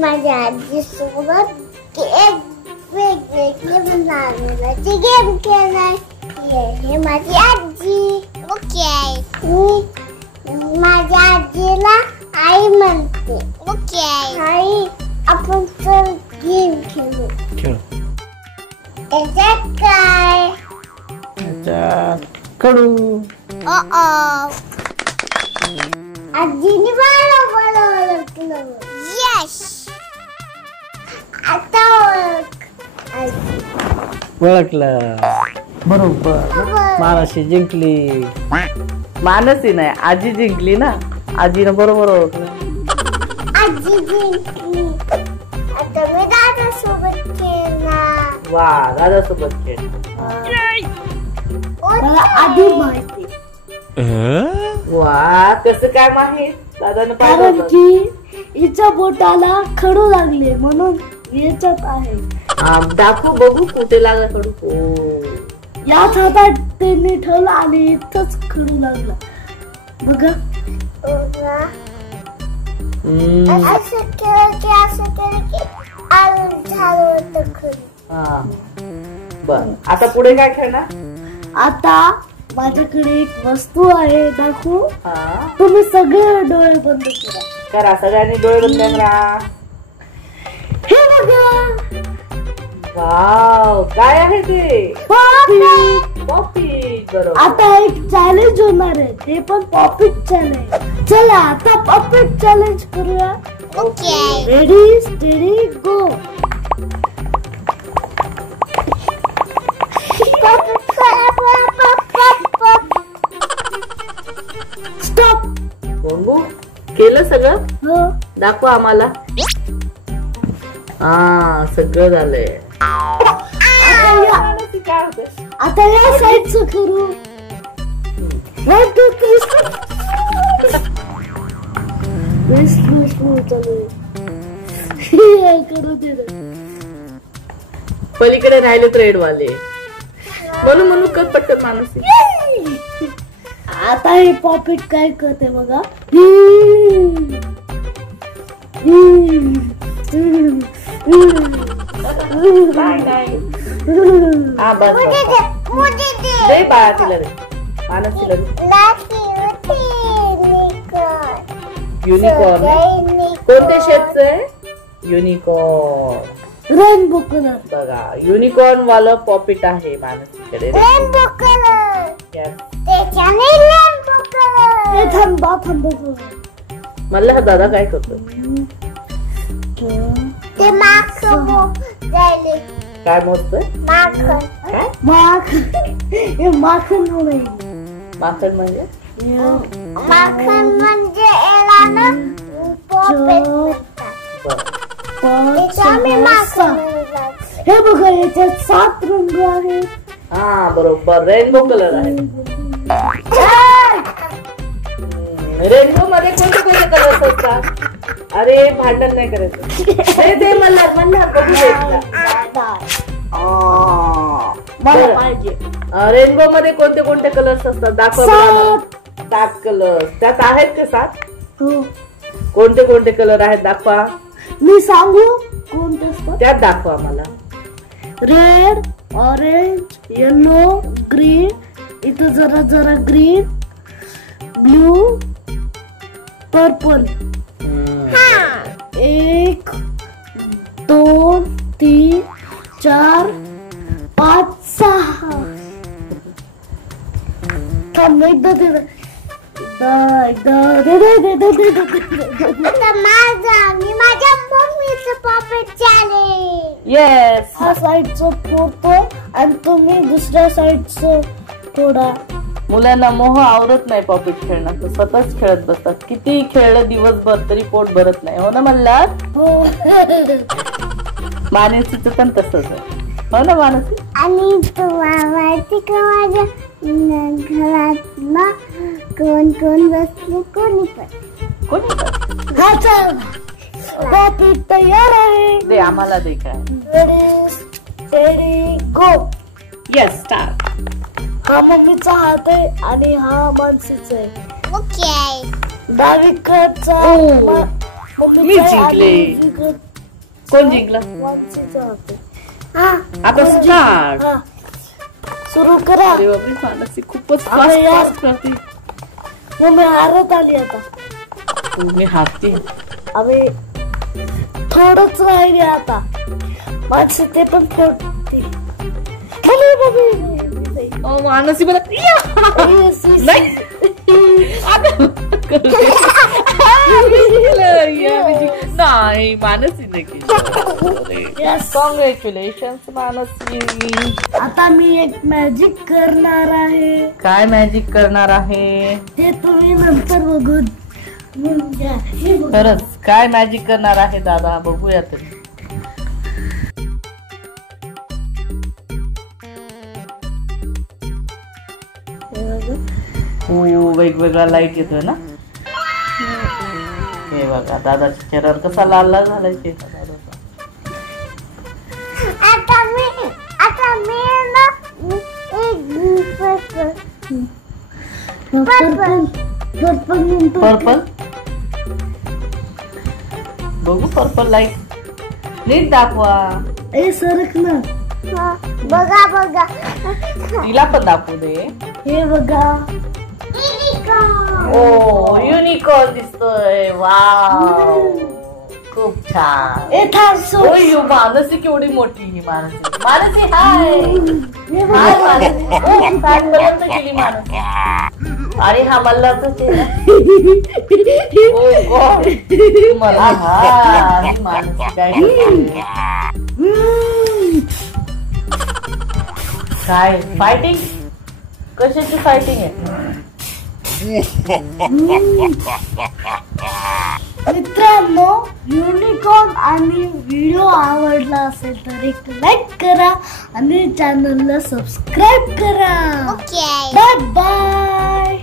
माझ्या आजी सोबत एक वेगवेगळे बनावण्याची गेम खेळणार. हे माझी आजी. ओके. मी माझ्या आजीला आई म्हणते. ओके. आई आपण चल गेम खेळू. त्याच्यात काय? कडू. आजीने बरोबर ओळखलं. यस. आता ओळखलं बरोबर. मानसी जिंकली. मानसी नाही, आजी जिंकली ना. आजीनं बरोबर ओळखलं. आजी जिंकली. आता मी दादा सोबत खेळणार. वा, दादा सोबत खेळ. आधी माहिती. वा, कसं काय माहित? दादानं कारण की हिच्या बोटाला खडू लागले म्हणून याच्यात आहे. दाखव बघू कुठे लागला खडू. याच हातात त्यांनी ठेवला आणि इथंच खडू लागला बघा. असं केलं की झालं होतं खडू. बर, आता पुढे काय खेळणार? आता माझ्याकडे एक वस्तू आहे दाखवू. तुम्ही सगळे डोळे बंद करा. सगळ्यांनी डोळे बंद करा. हे बघा. वाव, काय आहे ते? पॉपी. बरोबर. आता एक चॅलेंज होणार आहे, ते पण पॉपिट चॅलेंज. चला आता पॉपिट चॅलेंज करूया. ओके. रेडी स्टेडी गो. स्टॉप. बघू केलं सगळं. दाखवा आम्हाला. सगळं झालंय. आता या साईडचं करू. 1 2 3 पलीकडे राहिले रेड वाले. म्हणून कर पटकन मानसी. आता हे पॉपिट काय करते बघा. दे बाळा तिला. दे मानसीला. युनिकॉर्न. कोणत्या शेपचं आहे? युनिकॉर्न. Rainbow colour. बघा, युनिकॉर्न वाला पॉपिट आहे मानसीकडे. Rainbow colour. त्याच्याने रेनबो कलर. थांबा. मला हा दादा काय करतो? ते माखन जायले. काय मोजतोय? माखन. काय? हे माखन नाही. माखन म्हणजे? माखन म्हणजे याला ना पॉपेट म्हणतात. हे बघा, याच्यात 7 रंग आहेत. बरोबर. रेनबो कलर आहे. रेनबो मध्ये कोणते कोणते कलर्स असतात? अरे भांडण नाही करायचं. ते मला बघू मला पाहिजे. रेनबो मध्ये कोणते कोणते कलर्स असतात? दाखवा. 7 कलर्स. त्यात आहेत का 7? कोणते कोणते कलर आहेत दाखवा. मी सांगू कोणते असतात? त्यात दाखवा मला. Red, orange, yellow, green. इथं जरा ग्रीन, ब्लू, पर्पल. 1 2 3 4 5 6. थांब एकदा दे. मी माझ्या मम्मीचं पॉपेट चॅलेंज. येस. हा साईडचं फोडतो आणि तुम्ही दुसऱ्या साईडचं फोडा. मुलांना मोह आवरत नाही पॉपिट खेळणं, तर स्वतःच खेळत बसतात. किती खेळलं दिवसभर तरी पोट भरत नाही. हो ना मल्हार? हो. मानसीचं पण तसंच आहे. हो ना मानसी? आणि तुम्हाला माहिती का माझ्या घरात ना कोण कोण बसले? कोणी पण. पॉपिट तयार आहे. दे आम्हाला. दे काय. रेडी गो. Yes, start. हा मम्मीचा हात आहे आणि हा मानसीचा आहे. ओके. डावीकडचा मी जिंकले. कोण जिंकलं? आता स्टार्ट. सुरू करा. अरे बापरे, मानसी खूपच फास्ट करते. मग मी हारत आली आता. मी हारते. अबे थोडंच राहिले आता. माणसे ते पण फोडते. मानसी मला नाही. नाही मानसी नाही. कॉंग्रॅच्युलेशन मानसी. आता मी एक मॅजिक करणार आहे. काय मॅजिक करणार आहे ते तुम्ही नंतर बघून. खरंच काय मॅजिक करणार आहे दादा, बघूया तरी. वेगवेगळा लाईट येतोय ना. हे बघा दादाच्या चेहऱ्यावर कसा लाल लाल झालाय चेहरा दादाचा. पर्पल बघू. पर्पल लाईट नीट दाखवा. ए सरक ना. बघा बघा. तिला पण दाखवू दे. हे बघा. ओ युनिकॉर्न दिसतोय. वाव खूप छान. ओ मानसी केवढी मोठी ही मानसी. मानसी हाय. हाय मानसी. पर्यंत गेली मानसी. आणि हा मल्हारचा चेहरा. ओ गॉड मला हा मानसी काय फायटिंग. कशाची फायटिंग आहे? मित्रांनो, युनिकॉर्न आणि व्हिडिओ आवडला असेल तर एक लाईक करा आणि चॅनलला सबस्क्राईब करा. Bye bye.